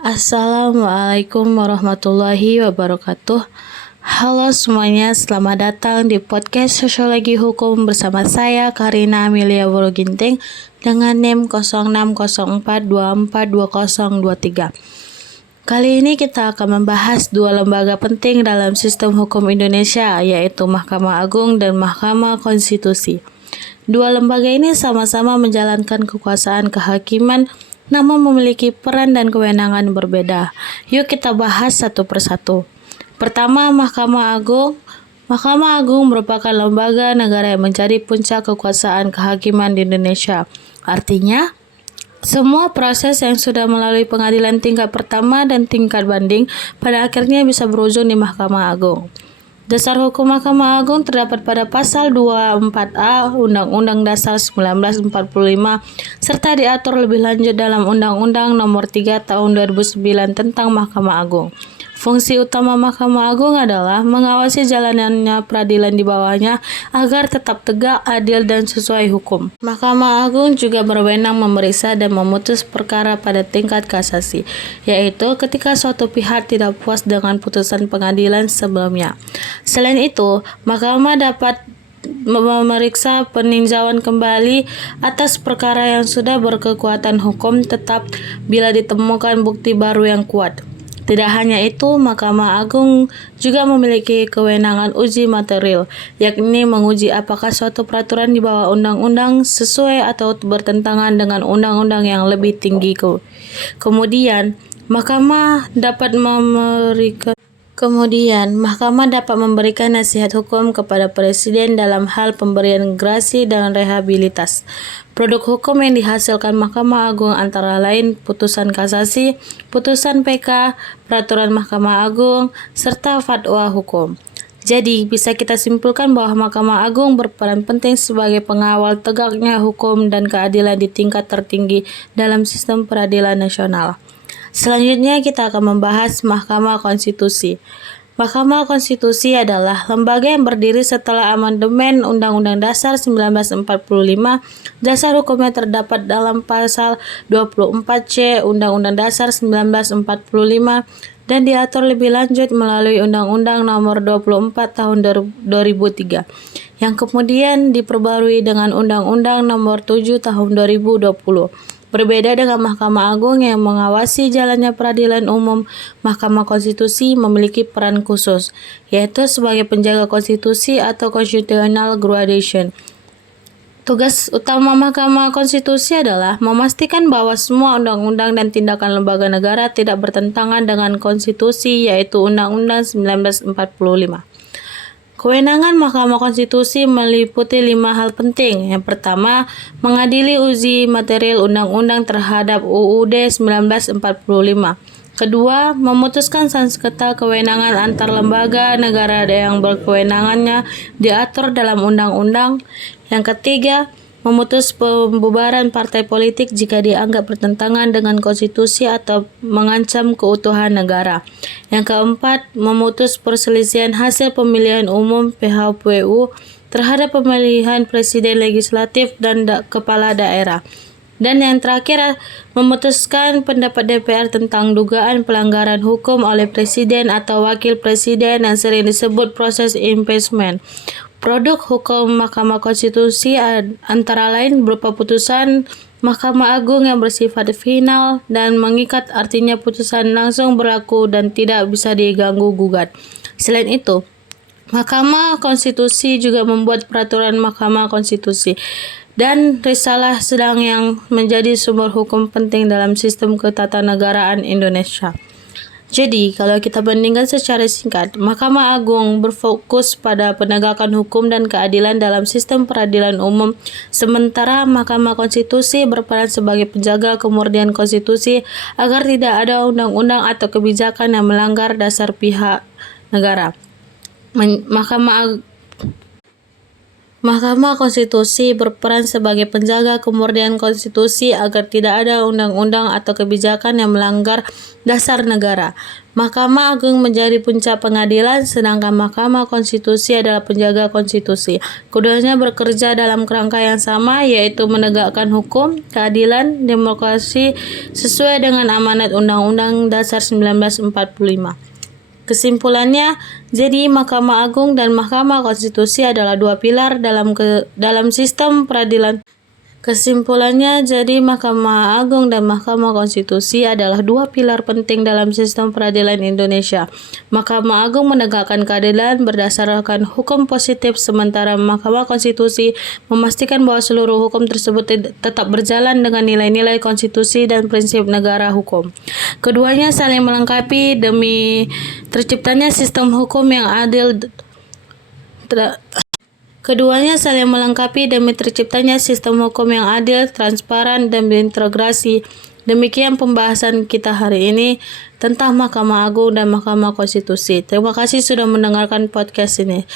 Assalamualaikum warahmatullahi wabarakatuh. Halo semuanya, selamat datang di podcast Sosiologi Hukum bersama saya Karina Amelia Woroginting dengan NIM 0604242023. Kali ini kita akan membahas dua lembaga penting dalam sistem hukum Indonesia, yaitu Mahkamah Agung dan Mahkamah Konstitusi. Dua lembaga ini sama-sama menjalankan kekuasaan kehakiman namun memiliki peran dan kewenangan berbeda. Yuk kita bahas satu persatu. Pertama, Mahkamah Agung. Mahkamah Agung merupakan lembaga negara yang menjadi puncak kekuasaan kehakiman di Indonesia. Artinya, semua proses yang sudah melalui pengadilan tingkat pertama dan tingkat banding pada akhirnya bisa berujung di Mahkamah Agung. Dasar hukum Mahkamah Agung terdapat pada pasal 24A Undang-Undang Dasar 1945 serta diatur lebih lanjut dalam Undang-Undang Nomor 3 Tahun 2009 tentang Mahkamah Agung. Fungsi utama Mahkamah Agung adalah mengawasi jalannya peradilan di bawahnya agar tetap tegak, adil, dan sesuai hukum. Mahkamah Agung juga berwenang memeriksa dan memutus perkara pada tingkat kasasi, yaitu ketika suatu pihak tidak puas dengan putusan pengadilan sebelumnya. Selain itu, Mahkamah dapat memeriksa peninjauan kembali atas perkara yang sudah berkekuatan hukum tetap bila ditemukan bukti baru yang kuat. Tidak hanya itu, Mahkamah Agung juga memiliki kewenangan uji material, yakni menguji apakah suatu peraturan di bawah undang-undang sesuai atau bertentangan dengan undang-undang yang lebih tinggi. Kemudian, Mahkamah dapat memberikan nasihat hukum kepada Presiden dalam hal pemberian gerasi dan rehabilitas. Produk hukum yang dihasilkan Mahkamah Agung antara lain putusan kasasi, putusan PK, peraturan Mahkamah Agung, serta fatwa hukum. Jadi, bisa kita simpulkan bahwa Mahkamah Agung berperan penting sebagai pengawal tegaknya hukum dan keadilan di tingkat tertinggi dalam sistem peradilan nasional. Selanjutnya kita akan membahas Mahkamah Konstitusi. Mahkamah Konstitusi adalah lembaga yang berdiri setelah amandemen Undang-Undang Dasar 1945. Dasar hukumnya terdapat dalam pasal 24C Undang-Undang Dasar 1945 dan diatur lebih lanjut melalui Undang-Undang Nomor 24 Tahun 2003 yang kemudian diperbarui dengan Undang-Undang Nomor 7 Tahun 2020. Berbeda dengan Mahkamah Agung yang mengawasi jalannya peradilan umum, Mahkamah Konstitusi memiliki peran khusus, yaitu sebagai penjaga konstitusi atau constitutional gradation. Tugas utama Mahkamah Konstitusi adalah memastikan bahwa semua undang-undang dan tindakan lembaga negara tidak bertentangan dengan konstitusi, yaitu Undang-Undang 1945. Kewenangan Mahkamah Konstitusi meliputi 5 hal penting. Yang pertama, mengadili uji material undang-undang terhadap UUD 1945. Kedua, memutuskan sengketa kewenangan antar lembaga negara yang berkewenangannya diatur dalam undang-undang. Yang ketiga, memutus pembubaran partai politik jika dianggap bertentangan dengan konstitusi atau mengancam keutuhan negara. Yang keempat, memutus perselisihan hasil pemilihan umum PHPU terhadap pemilihan presiden, legislatif, dan kepala daerah. Dan yang terakhir, memutuskan pendapat DPR tentang dugaan pelanggaran hukum oleh presiden atau wakil presiden yang sering disebut proses impeachment. Produk hukum Mahkamah Konstitusi antara lain berupa putusan Mahkamah Agung yang bersifat final dan mengikat, artinya putusan langsung berlaku dan tidak bisa diganggu-gugat. Selain itu, Mahkamah Konstitusi juga membuat peraturan Mahkamah Konstitusi dan risalah sedang yang menjadi sumber hukum penting dalam sistem ketatanegaraan Indonesia. Jadi, kalau kita bandingkan secara singkat, Mahkamah Agung berfokus pada penegakan hukum dan keadilan dalam sistem peradilan umum, sementara Mahkamah Konstitusi berperan sebagai penjaga kemurnian konstitusi agar tidak ada undang-undang atau kebijakan yang melanggar dasar pihak negara. Mahkamah Konstitusi berperan sebagai penjaga kemurnian konstitusi agar tidak ada undang-undang atau kebijakan yang melanggar dasar negara. Mahkamah Agung menjadi puncak pengadilan, sedangkan Mahkamah Konstitusi adalah penjaga konstitusi. Keduanya bekerja dalam kerangka yang sama, yaitu menegakkan hukum, keadilan, demokrasi sesuai dengan amanat Undang-Undang Dasar 1945. Kesimpulannya, jadi Mahkamah Agung dan Mahkamah Konstitusi adalah dua pilar dalam sistem peradilan. Kesimpulannya, jadi Mahkamah Agung dan Mahkamah Konstitusi adalah dua pilar penting dalam sistem peradilan Indonesia. Mahkamah Agung menegakkan keadilan berdasarkan hukum positif, sementara Mahkamah Konstitusi memastikan bahwa seluruh hukum tersebut tetap berjalan dengan nilai-nilai konstitusi dan prinsip negara hukum. Keduanya saling melengkapi demi terciptanya sistem hukum yang adil. Keduanya saling melengkapi demi terciptanya sistem hukum yang adil, transparan, dan berintegrasi. Demikian pembahasan kita hari ini tentang Mahkamah Agung dan Mahkamah Konstitusi. Terima kasih sudah mendengarkan podcast ini.